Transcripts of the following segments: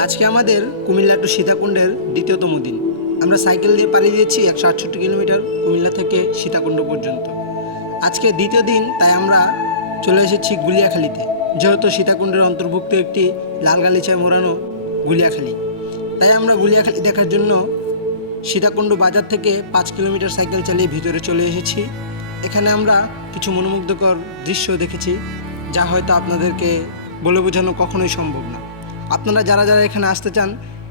আজকে আমাদের কুমিল্লা টু সীতাকুণ্ডের দ্বিতীয়তম দিন। আমরা সাইকেল দিয়ে পাড়ি দিয়েছি একশো আটষট্টি কিলোমিটার কুমিল্লা থেকে সীতাকুণ্ড পর্যন্ত। আজকে দ্বিতীয় দিন, তাই আমরা চলে এসেছি গুলিয়াখালীতে, যেহেতু সীতাকুণ্ডের অন্তর্ভুক্ত একটি লাল গালিচায় মোড়ানো গুলিয়াখালী। তাই আমরা গুলিয়াখালী দেখার জন্য সীতাকুণ্ড বাজার থেকে পাঁচ কিলোমিটার সাইকেল চালিয়ে ভিতরে চলে এসেছি। এখানে আমরা কিছু মনোমুগ্ধকর দৃশ্য দেখেছি, যা হয়তো আপনাদেরকে বলে বোঝানো কখনোই সম্ভব না। আপনারা যারা যারা এখানে আসতে চান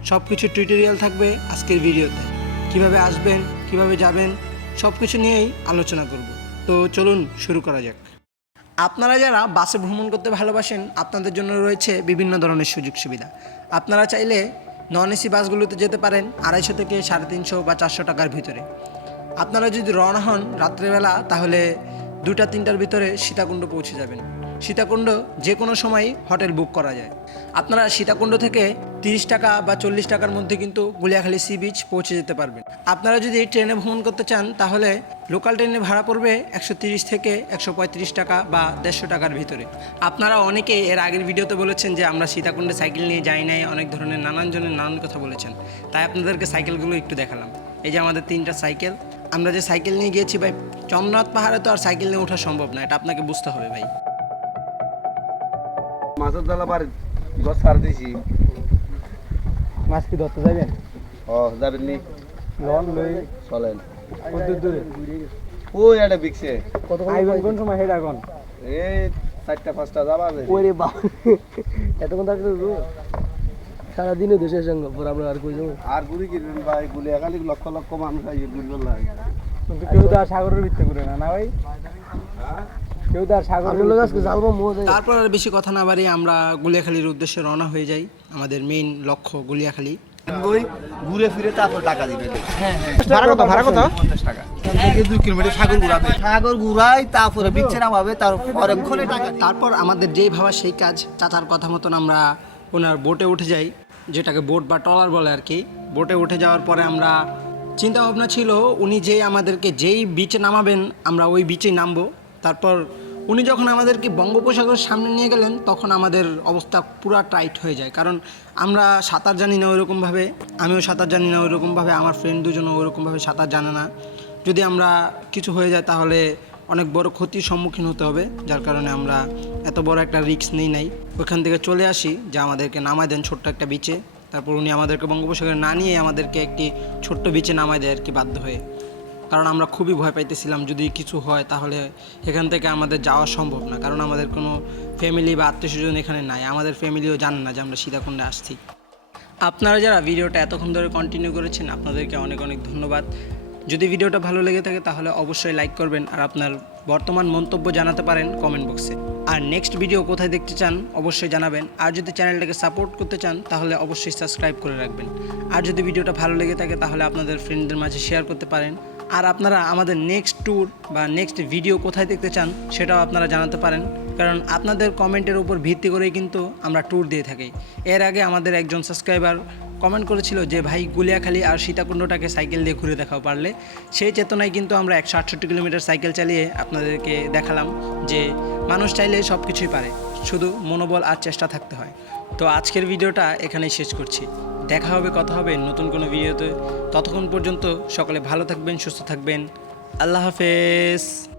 সব কিছু টিউটোরিয়াল থাকবে আজকের ভিডিওতে। কীভাবে আসবেন, কীভাবে যাবেন সব কিছু নিয়েই আলোচনা করব। তো চলুন শুরু করা যাক। আপনারা যারা বাসে ভ্রমণ করতে ভালোবাসেন, আপনাদের জন্য রয়েছে বিভিন্ন ধরনের সুযোগ সুবিধা। আপনারা চাইলে নন এসি বাসগুলোতে যেতে পারেন আড়াইশো থেকে সাড়ে তিনশো বা চারশো টাকার ভিতরে। আপনারা যদি রওনা হন রাত্রেবেলা, তাহলে দুটা তিনটার ভিতরে সীতাকুণ্ড পৌঁছে যাবেন। সীতাকুণ্ড যে কোনো সময় হোটেল বুক করা যায়। আপনারা সীতাকুণ্ড থেকে তিরিশ টাকা বা চল্লিশ টাকার মধ্যে কিন্তু গুলিয়াখালী সি বিচ পৌঁছে যেতে পারবেন। আপনারা যদি ট্রেনে ভ্রমণ করতে চান, তাহলে লোকাল ট্রেনে ভাড়া পড়বে একশো তিরিশ থেকে একশো পঁয়ত্রিশ টাকা বা দেড়শো টাকার ভিতরে। আপনারা অনেকে এর আগের ভিডিওতে বলেছেন যে আমরা সীতাকুণ্ডে সাইকেল নিয়ে যাই নাই, অনেক ধরনের নানান জনের নানান কথা বলেছেন। তাই আপনাদেরকে সাইকেলগুলো একটু দেখালাম। এই যে আমাদের তিনটা সাইকেল, আমরা যে সাইকেল নিয়ে গিয়েছি ভাই, চন্দ্রনাথ পাহাড়ে তো আর সাইকেল নিয়ে ওঠা সম্ভব না, এটা আপনাকে বুঝতে হবে ভাই। মাছের জাল আবার গছ ছাড় দিছি। মাছ কি ধরতে যাবেন? ও যাবেন নি? লন লই। চলেন। কত দূরে? ওই একটা বিকছে। কত আইবেন কোন সময় হেড এখন? এই চারটা পাঁচটা যাবা ওরে বাপ। এতক্ষণ থাকতে সারাদিনে দেশের সঙ্গে পর আমরা আর কই যাব? আর গুলি কিনবেন ভাই গুলি একালি লক্ষ লক্ষ মানুষ আইয়ে গুলি লাগে কিন্তু কেউ তো আর সাগরের ভিত্তি করে না না ভাই? কেউ সাগরের তারপর আর বেশি কথা না বাড়িয়ে আমরা গুলিয়াখালীর উদ্দেশ্যে রওনা হয়ে যাই। আমাদের মেইন লক্ষ্য গুলিয়াখালী। ওই ঘুরে ফিরে তারপর টাকা দিবেন ভাড়া কত ভাড়া কত? পঞ্চাশ টাকা। থেকে দুই কিলোমিটার সাগর ঘুরাবে। সাগর ঘুরাই তারপরে বিচ্ছে নামাবে তারপরে টাকা তারপর আমাদের যেই ভাবা সেই কাজ চাচার কথা মতন আমরা ওনার বোটে উঠে যাই যেটাকে বোট বা ট্রলার বলে আর কি। বোটে উঠে যাওয়ার পরে আমরা চিন্তা ভাবনা ছিল উনি যে আমাদেরকে যেই বিচে নামাবেন আমরা ওই বিচেই নামবো। তারপর উনি যখন আমাদেরকে বঙ্গোপসাগরের সামনে নিয়ে গেলেন, তখন আমাদের অবস্থা পুরা টাইট হয়ে যায়। কারণ আমরা সাঁতার জানি না ওইরকমভাবে, আমিও সাঁতার জানি না ওইরকমভাবে, আমার ফ্রেন্ড দুজনও ওইরকমভাবে সাঁতার জানে না। যদি আমরা কিছু হয়ে যায়, তাহলে অনেক বড় ক্ষতির সম্মুখীন হতে হবে, যার কারণে আমরা এত বড় একটা রিস্ক নেই নাই। ওইখান থেকে চলে আসি, যে আমাদেরকে নামায় দেন ছোট্ট একটা বিচে তারপর উনি আমাদেরকে বঙ্গোপসাগরে না নিয়ে আমাদেরকে একটি ছোট্ট বিচে নামায় দেয় আর কি বাধ্য হয়ে। কারণ আমরা খুবই ভয় পাইতেছিলাম, যদি কিছু হয় তাহলে এখান থেকে আমাদের যাওয়া সম্ভব না। কারণ আমাদের কোনো ফ্যামিলি বা আত্মীয় স্বজন এখানে নাই, আমাদের ফ্যামিলিও জানে না যে আমরা সীতাকুণ্ডে আসছি। আপনারা যারা ভিডিওটা এতক্ষণ ধরে কন্টিনিউ করেছেন, আপনাদেরকে অনেক অনেক ধন্যবাদ। যদি ভিডিওটা ভালো লেগে থাকে তাহলে অবশ্যই লাইক করবেন আর আপনার বর্তমান মন্তব্য জানাতে পারেন কমেন্ট বক্সে আর নেক্সট ভিডিও কোথায় দেখতে চান অবশ্যই জানাবেন। আর যদি চ্যানেলটাকে সাপোর্ট করতে চান তাহলে অবশ্যই সাবস্ক্রাইব করে রাখবেন। আর যদি ভিডিওটা ভালো লেগে থাকে তাহলে আপনাদের ফ্রেন্ডদের মাঝে শেয়ার করতে পারেন। আর আপনারা আমাদের নেক্সট ট্যুর বা নেক্সট ভিডিও কোথায় দেখতে চান, সেটাও আপনারা জানাতে পারেন। কারণ আপনাদের কমেন্টের উপর ভিত্তি করেই কিন্তু আমরা ট্যুর দিয়ে থাকি। এর আগে আমাদের একজন সাবস্ক্রাইবার কমেন্ট করেছিল যে, ভাই, গুলিয়াখালী আর সীতাকুণ্ডটাকে সাইকেল দিয়ে ঘুরে দেখাও পারলে। সেই চেতনায় কিন্তু আমরা একশো আটষট্টি কিলোমিটার সাইকেল চালিয়ে আপনাদেরকে দেখালাম যে, মানুষ চাইলে সব কিছুই পারে। শুধু মনোবল আর চেষ্টা থাকতে হয়। তো আজকের ভিডিওটা এখানেই শেষ করছি। দেখা হবে, কথা হবে নতুন কোনো ভিডিওতে। ততক্ষণ পর্যন্ত সকলে ভালো থাকবেন, সুস্থ থাকবেন। আল্লাহ হাফেজ।